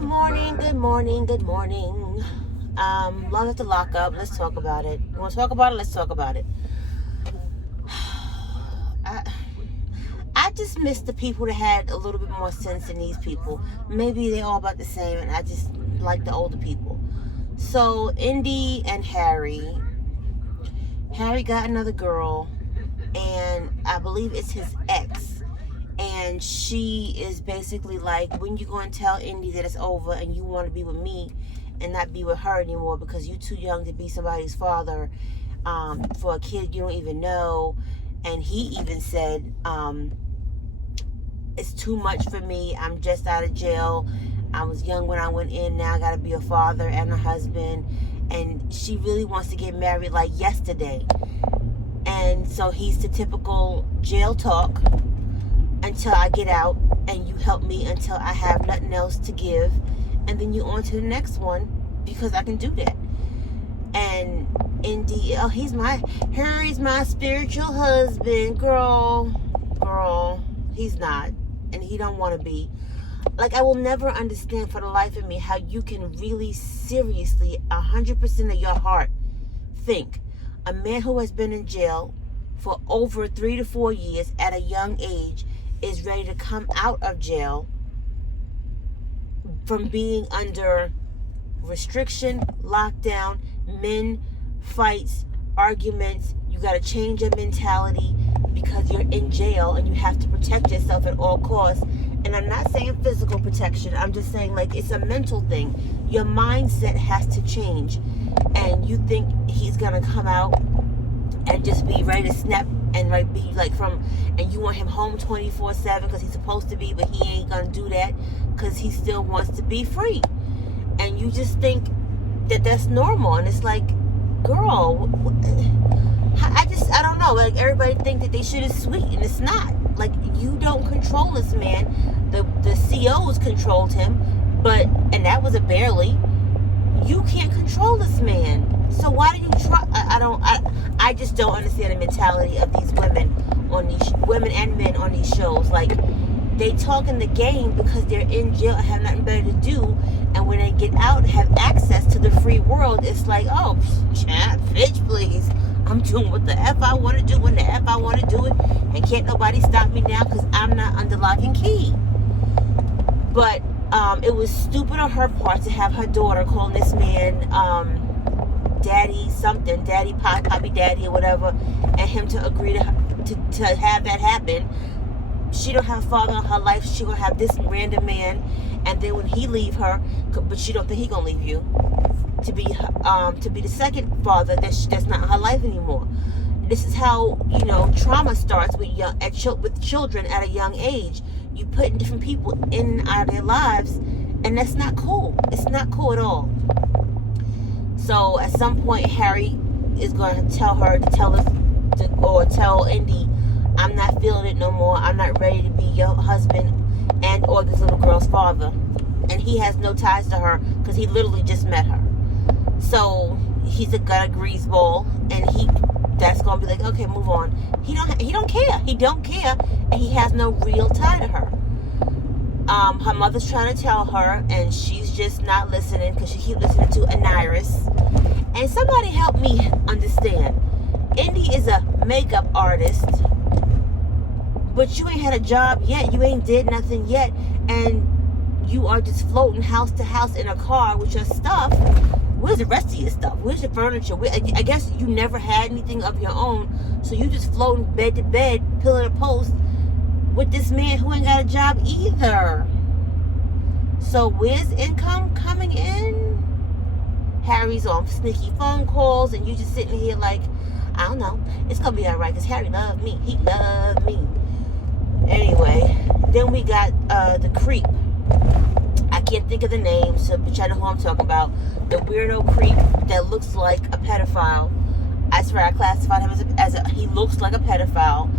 Good morning, good morning, good morning. Long as the lockup, let's talk about it. You want to talk about it? Let's talk about it. I just miss the people that had a little bit more sense than these people. Maybe they're all about the same, and I just like the older people. So, Indy and Harry got another girl, and I believe it's his ex. And she is basically like, when you going to tell Indy that it's over and you want to be with me and not be with her anymore because you're too young to be somebody's father for a kid you don't even know. And he even said, it's too much for me. I'm just out of jail. I was young when I went in. Now I got to be a father and a husband. And she really wants to get married like yesterday. And so he's the typical jail talk. Until I get out and you help me until I have nothing else to give, and then you on to the next one because I can do that. And Indy, Harry's my spiritual husband. Girl, he's not, and he don't want to be. Like, I will never understand for the life of me how you can really seriously 100% of your heart think a man who has been in jail for over 3 to 4 years at a young age is ready to come out of jail from being under restriction, lockdown, men, fights, arguments. You got to change your mentality because you're in jail and you have to protect yourself at all costs. And I'm not saying physical protection. I'm just saying, like, it's a mental thing. Your mindset has to change. And you think he's going to come out and just be ready to snap and be like and you want him home 24/7 because he's supposed to be, but he ain't gonna do that because he still wants to be free. And you just think that that's normal, and it's like, girl, I don't know. Like, everybody think that they shit is sweet, and it's not. Like, you don't control this man. The COs controlled him, and that was a barely. You can't control this man. So why do you try? I just don't understand the mentality of these women and men on these shows. Like, they talk in the game because they're in jail and have nothing better to do. And when they get out and have access to the free world, it's like, oh, chat, bitch, please. I'm doing what the F I want to do when the F I want to do it. And can't nobody stop me now because I'm not under lock and key. But it was stupid on her part to have her daughter calling this man daddy something, daddy poppy daddy or whatever, and him to agree to have that happen. She don't have a father in her life. She gonna have this random man, and then when he leave her, but she don't think he gonna leave you to be the second father that's not in her life anymore. This is how trauma starts with children at a young age. You put different people in and out of their lives, and that's not cool. It's not cool at all. So at some point, Harry is going to tell Indy, I'm not feeling it no more. I'm not ready to be your husband or this little girl's father. And he has no ties to her because he literally just met her. So he's got a greaseball, and that's going to be like, okay, move on. He don't care. He don't care, and he has no real tie to her. Her mother's trying to tell her, and she's just not listening because she keeps listening to Aniris. And somebody help me understand. Indy is a makeup artist, but you ain't had a job yet. You ain't did nothing yet, and you are just floating house to house in a car with your stuff. Where's the rest of your stuff? Where's your furniture? I guess you never had anything of your own, so you just floating bed to bed, pillar to post, with this man who ain't got a job either. So where's income coming in? Harry's on sneaky phone calls, and you just sitting here like, I don't know. It's gonna be alright because Harry loved me. He loved me. Anyway, then we got the creep. I can't think of the name, but you know who I'm talking about. The weirdo creep that looks like a pedophile. I swear I classified him he looks like a pedophile.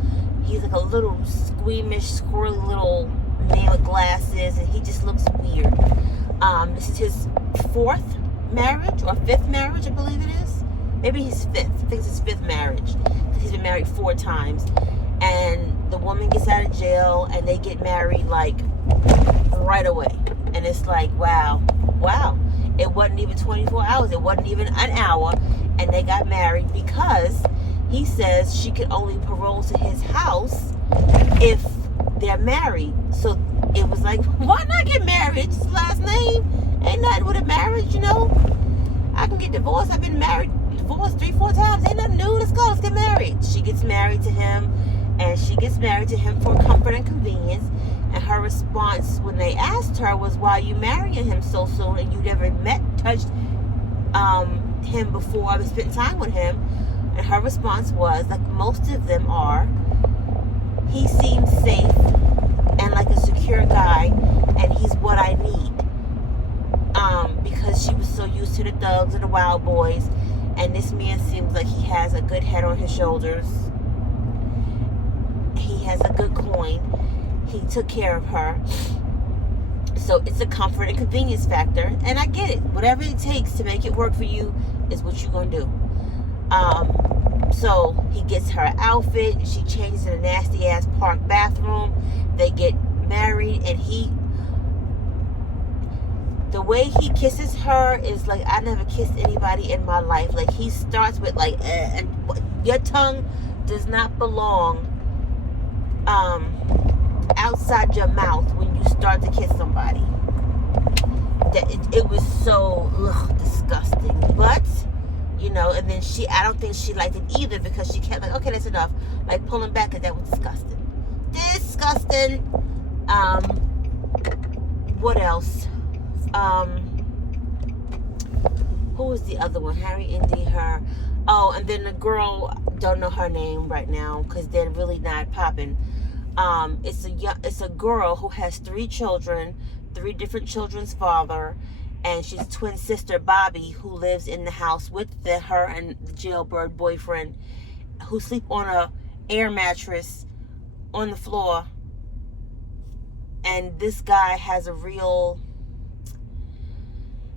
He's like a little squeamish, squirrely little man with glasses, and he just looks weird. This is his 4th marriage or 5th marriage, I believe it is. Maybe his 5th. I think it's his 5th marriage. He's been married 4 times. And the woman gets out of jail, and they get married like right away. And And it's like, wow. It wasn't even 24 hours. It wasn't even an hour. And they got married because he says she could only parole to his house if they're married. So it was like, why not get married? It's his last name. Ain't nothing with a marriage, I can get divorced. I've been divorced 3-4 times. Ain't nothing new. Let's go. Let's get married. She gets married to him. And she gets married to him for comfort and convenience. And her response when they asked her was, why are you marrying him so soon? And you never touched him before or spent time with him. And her response was, like most of them are, he seems safe and like a secure guy, and he's what I need. Because she was so used to the thugs and the wild boys, and this man seems like he has a good head on his shoulders. He has a good coin. He took care of her. So it's a comfort and convenience factor, and I get it. Whatever it takes to make it work for you is what you're gonna do. So he gets her outfit. She changes in a nasty ass park bathroom. They get married, and the way he kisses her is like, I never kissed anybody in my life. Like, he starts with like, and your tongue does not belong outside your mouth when you start to kiss somebody. It was so disgusting. But and then I don't think she liked it either, because she kept like, okay, that's enough, like pulling back, and that was disgusting. What else? Who was the other one? Harry, Indy, her. Oh, and then the girl, don't know her name right now because they're really not popping. It's a girl who has 3 children, 3 different children's father, and she's twin sister Bobby, who lives in the house with her and the jailbird boyfriend, who sleep on a air mattress on the floor. And this guy has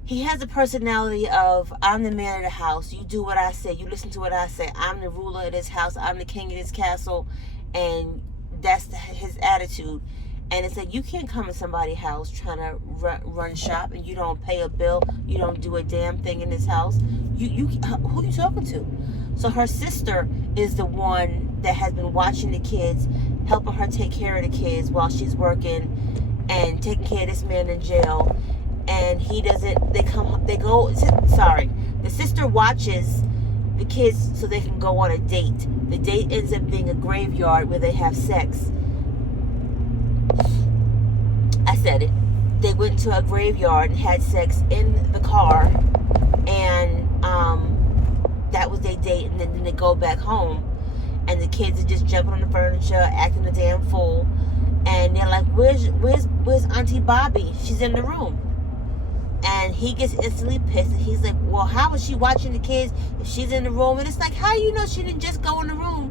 he has a personality of, I'm the man of the house. You do what I say. You listen to what I say. I'm the ruler of this house. I'm the king of this castle. And that's his attitude. And it's like, you can't come in somebody's house trying to run shop, and you don't pay a bill. You don't do a damn thing in this house. Who are you talking to? So her sister is the one that has been watching the kids, helping her take care of the kids while she's working and taking care of this man in jail. And the sister watches the kids so they can go on a date. The date ends up being a graveyard where they have sex. I said it. They went to a graveyard and had sex in the car, and that was their date. And then they go back home, and the kids are just jumping on the furniture, acting a damn fool. And they're like, "Where's Auntie Bobby? She's in the room." And he gets instantly pissed, and he's like, well, how is she watching the kids if she's in the room? And it's like, how you know she didn't just go in the room?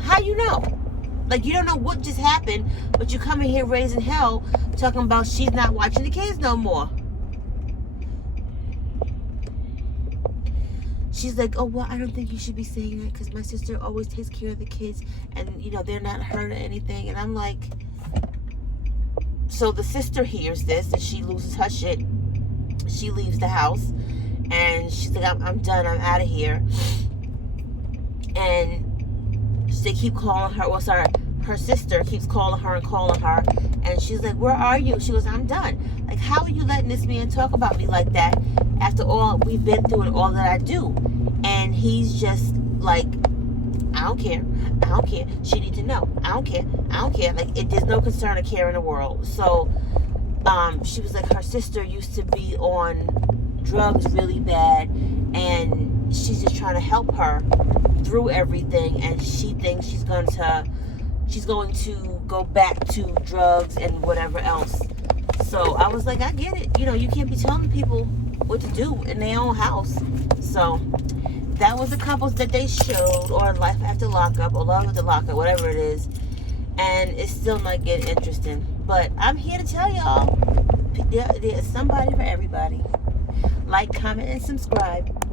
How you know? Like, you don't know what just happened, but you come in here raising hell talking about she's not watching the kids no more. She's like, oh, well, I don't think you should be saying that, because my sister always takes care of the kids, and, they're not hurt or anything. And I'm like... So the sister hears this, and she loses her shit. She leaves the house, and she's like, I'm done. I'm out of here. And they keep calling her. Well, sorry, her sister keeps calling her, and she's like, where are you? She goes, I'm done. Like, how are you letting this man talk about me like that after all we've been through and all that I do? And he's just like, I don't care. She needs to know. I don't care. Like, there's no concern or care in the world. So, she was like, her sister used to be on drugs really bad, and she's just trying to help her through everything, and she thinks she's going to go back to drugs and whatever else. So I was like, I get it. You can't be telling people what to do in their own house. So that was the couples that they showed, or Life After Lockup, or Love After Lockup, whatever it is. And it's still not getting interesting. But I'm here to tell y'all, there's somebody for everybody. Like, comment, and subscribe.